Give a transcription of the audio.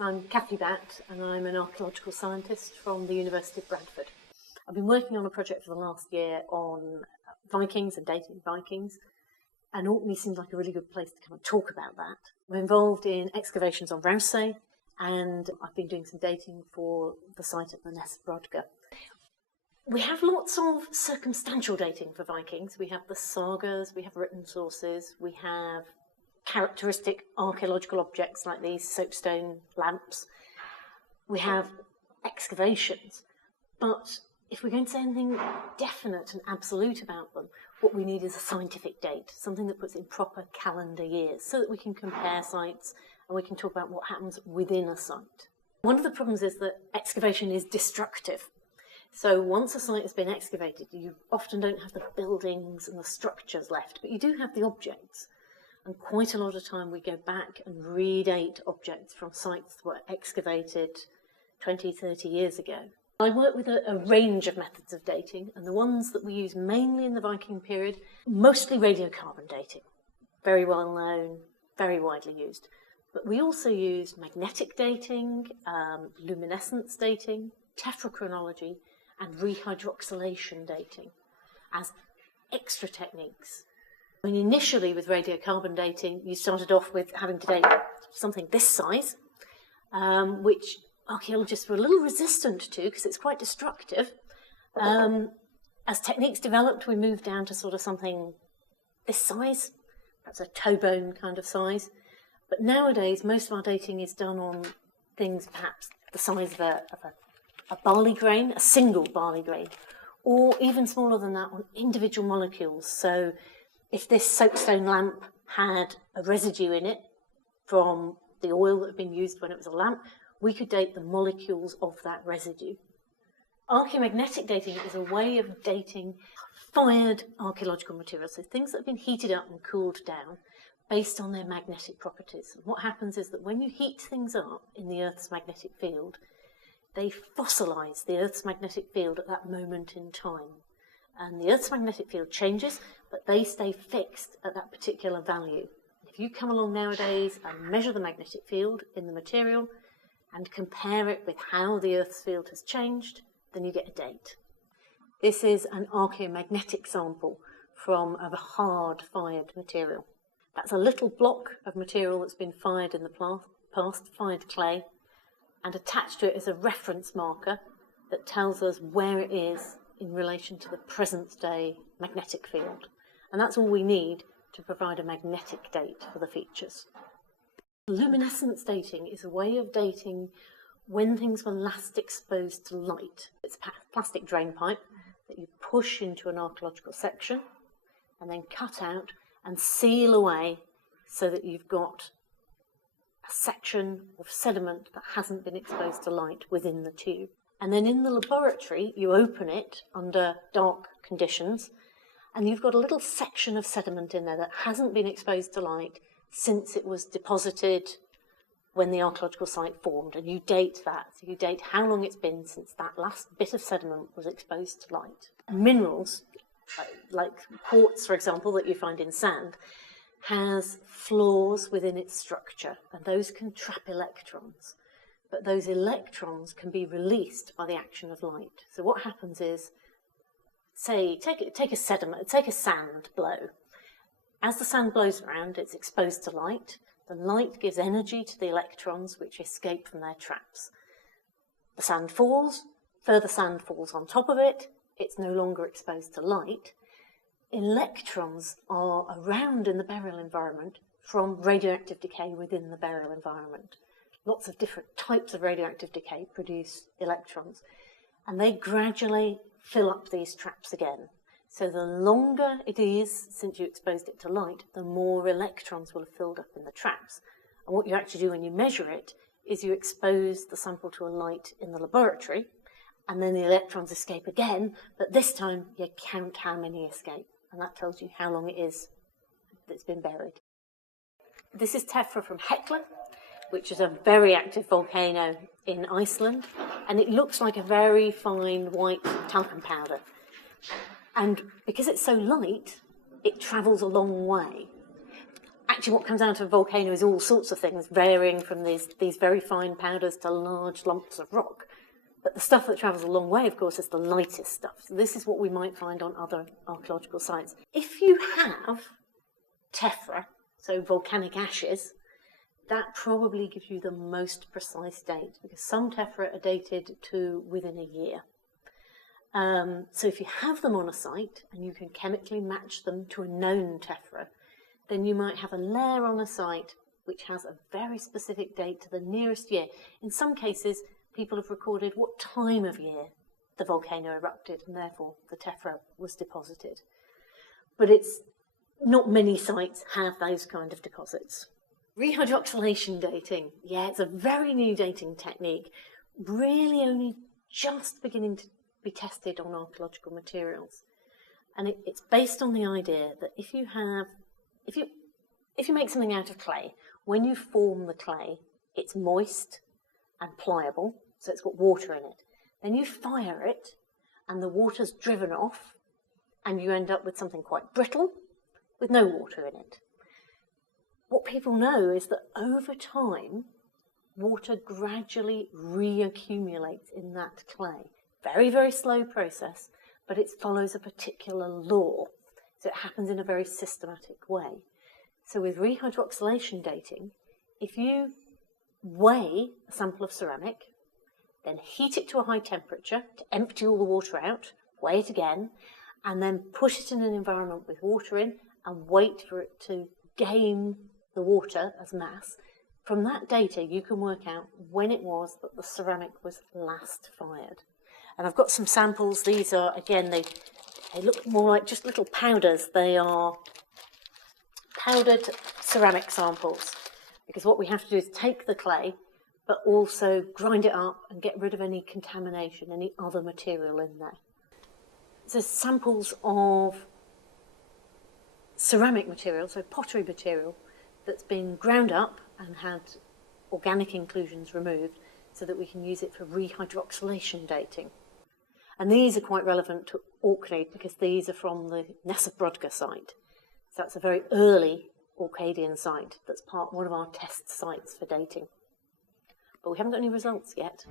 I'm Cathy and I'm an archaeological scientist from the University of Bradford. I've been working on a project for the last year on Vikings and dating Vikings, and Orkney seems like a really good place to come and talk about that. We're involved in excavations on Rousay, and I've been doing some dating for the site at the Ness Brodga. We have lots of circumstantial dating for Vikings. We have the sagas, we have written sources, we have characteristic archaeological objects like these soapstone lamps. We have excavations, but if we're going to say anything definite and absolute about them, what we need is a scientific date, something that puts in proper calendar years, so that we can compare sites and we can talk about what happens within a site. One of the problems is that excavation is destructive. So once a site has been excavated, you often don't have the buildings and the structures left, but you do have the objects. And quite a lot of time we go back and redate objects from sites that were excavated 20, 30 years ago. I work with a range of methods of dating, and the ones that we use mainly in the Viking period, mostly radiocarbon dating. Very well known, very widely used. But we also use magnetic dating, luminescence dating, tetrachronology, and rehydroxylation dating as extra techniques. I mean, initially with radiocarbon dating, you started off with having to date something this size, which archaeologists were a little resistant to because it's quite destructive. As techniques developed, we moved down to sort of something this size, perhaps a toe bone kind of size. But nowadays, most of our dating is done on things perhaps the size of a barley grain, a single barley grain, or even smaller than that on individual molecules. So if this soapstone lamp had a residue in it from the oil that had been used when it was a lamp, we could date the molecules of that residue. Archaeomagnetic dating is a way of dating fired archaeological materials, so things that have been heated up and cooled down based on their magnetic properties. And what happens is that when you heat things up in the Earth's magnetic field, they fossilise the Earth's magnetic field at that moment in time. And the Earth's magnetic field changes, but they stay fixed at that particular value. If you come along nowadays and measure the magnetic field in the material and compare it with how the Earth's field has changed, then you get a date. This is an archaeomagnetic sample from a hard fired material. That's a little block of material that's been fired in the past, fired clay, and attached to it is a reference marker that tells us where it is in relation to the present day magnetic field. And that's all we need to provide a magnetic date for the features. Luminescence dating is a way of dating when things were last exposed to light. It's a plastic drain pipe that you push into an archaeological section and then cut out and seal away so that you've got a section of sediment that hasn't been exposed to light within the tube. And then in the laboratory, you open it under dark conditions, and you've got a little section of sediment in there that hasn't been exposed to light since it was deposited when the archaeological site formed, and you date that. So you date how long it's been since that last bit of sediment was exposed to light. Minerals, like quartz, for example, that you find in sand, has flaws within its structure, and those can trap electrons. But those electrons can be released by the action of light. So what happens is, say, take a sand blow. As the sand blows around, it's exposed to light. The light gives energy to the electrons, which escape from their traps. The sand falls, further sand falls on top of it. It's no longer exposed to light. Electrons are around in the burial environment from radioactive decay within the burial environment. Lots of different types of radioactive decay produce electrons, and they gradually fill up these traps again. So the longer it is since you exposed it to light, the more electrons will have filled up in the traps. And what you actually do when you measure it is you expose the sample to a light in the laboratory, and then the electrons escape again, but this time you count how many escape, and that tells you how long it is that it's been buried. This is tephra from Hekla, which is a very active volcano in Iceland, and it looks like a very fine white talcum powder. And because it's so light, it travels a long way. actually what comes out of a volcano is all sorts of things, varying from these very fine powders to large lumps of rock. But the stuff that travels a long way, of course, is the lightest stuff. So this is what we might find on other archaeological sites. If you have tephra, so volcanic ashes, that probably gives you the most precise date, because some tephra are dated to within a year. So if you have them on a site and you can chemically match them to a known tephra, then you might have a layer on a site which has a very specific date to the nearest year. In some cases, people have recorded what time of year the volcano erupted, and therefore the tephra was deposited. But it's not many sites have those kind of deposits. Rehydroxylation dating, yeah, it's a very new dating technique, really only just beginning to be tested on archaeological materials. And it's based on the idea that if you make something out of clay, when you form the clay, it's moist and pliable, so it's got water in it. Then you fire it, and the water's driven off, and you end up with something quite brittle with no water in it. What people know is that over time, water gradually reaccumulates in that clay. Very, very slow process, but it follows a particular law. So it happens in a very systematic way. So with rehydroxylation dating, if you weigh a sample of ceramic, then heat it to a high temperature to empty all the water out, weigh it again, and then put it in an environment with water in and wait for it to gain the water as mass. From that data, you can work out when it was that the ceramic was last fired. And I've got some samples. These are, again, they look more like just little powders. They are powdered ceramic samples, because what we have to do is take the clay, but also grind it up and get rid of any contamination, any other material in there. So samples of ceramic material, so pottery material, that's been ground up and had organic inclusions removed so that we can use it for rehydroxylation dating. And these are quite relevant to Orkney because these are from the Nesabrodga site. So that's a very early Orcadian site that's one of our test sites for dating. But we haven't got any results yet.